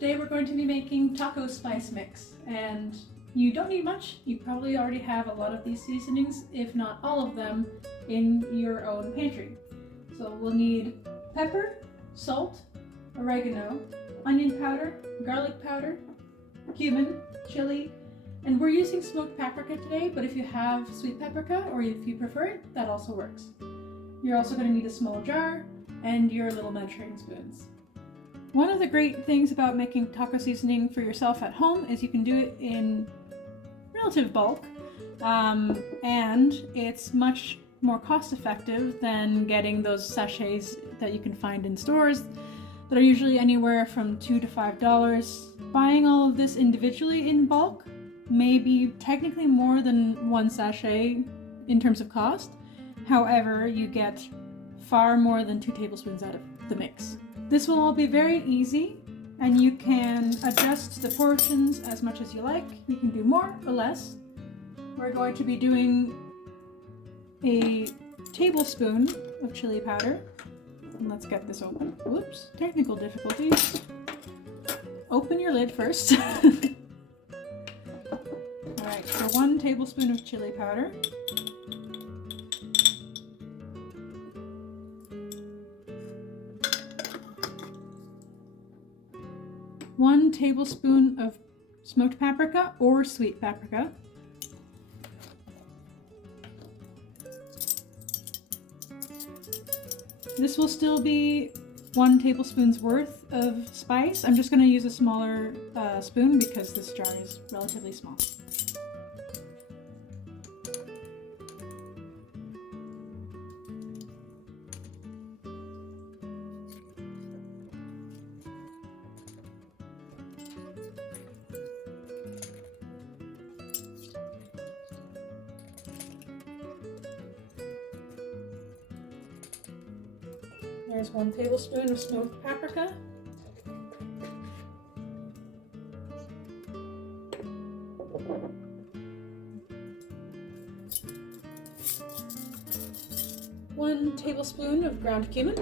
today we're going to be making taco spice mix, and you don't need much. You probably already have a lot of these seasonings, if not all of them, in your own pantry. So we'll need pepper, salt, oregano, onion powder, garlic powder, cumin, chili, and we're using smoked paprika today, but if you have sweet paprika or if you prefer it, that also works. You're also going to need a small jar and your little measuring spoons. One of the great things about making taco seasoning for yourself at home is you can do it in relative bulk, and it's much more cost effective than getting those sachets that you can find in stores that are usually anywhere from $2 to $5. Buying all of this individually in bulk may be technically more than one sachet in terms of cost. However, you get far more than 2 tablespoons out of the mix. This will all be very easy, and you can adjust the portions as much as you like. You can do more or less. We're going to be doing a tablespoon of chili powder. And let's get this open. Whoops, technical difficulties. Open your lid first. Alright, so 1 tablespoon of chili powder. One tablespoon of smoked paprika or sweet paprika. This will still be 1 tablespoon's worth of spice. I'm just going to use a smaller spoon because this jar is relatively small. There's 1 tablespoon of smoked paprika. One tablespoon of ground cumin.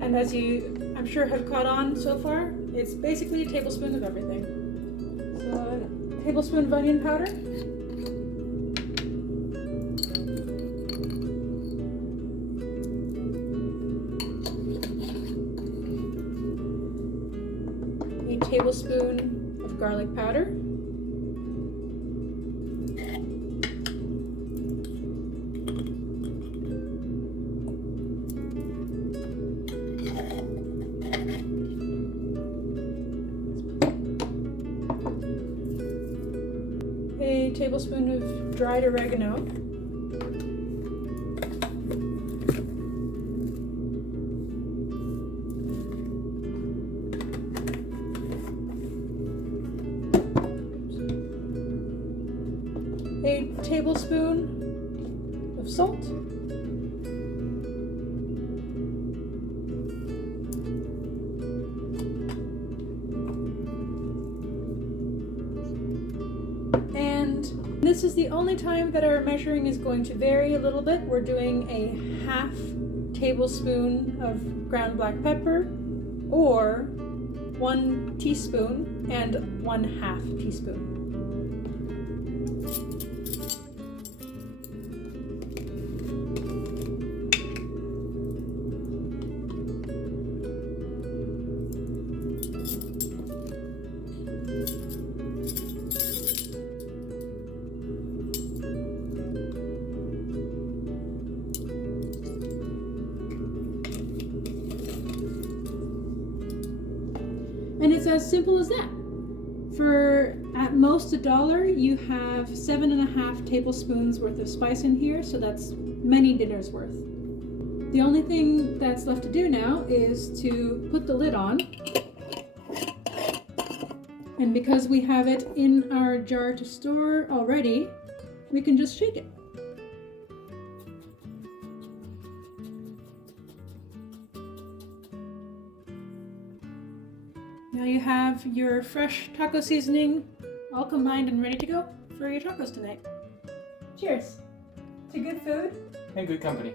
And as you, I'm sure, have caught on so far, it's basically a tablespoon of everything. So a tablespoon of onion powder. A tablespoon of garlic powder. A tablespoon of dried oregano. A tablespoon of salt. This is the only time that our measuring is going to vary a little bit. We're doing a ½ tablespoon of ground black pepper, or 1 teaspoon and 1/2 teaspoon. And it's as simple as that. For at most $1, you have 7½ tablespoons worth of spice in here, so that's many dinners worth. The only thing that's left to do now is to put the lid on. And because we have it in our jar to store already, we can just shake it. Now you have your fresh taco seasoning all combined and ready to go for your tacos tonight. Cheers to good food And good company.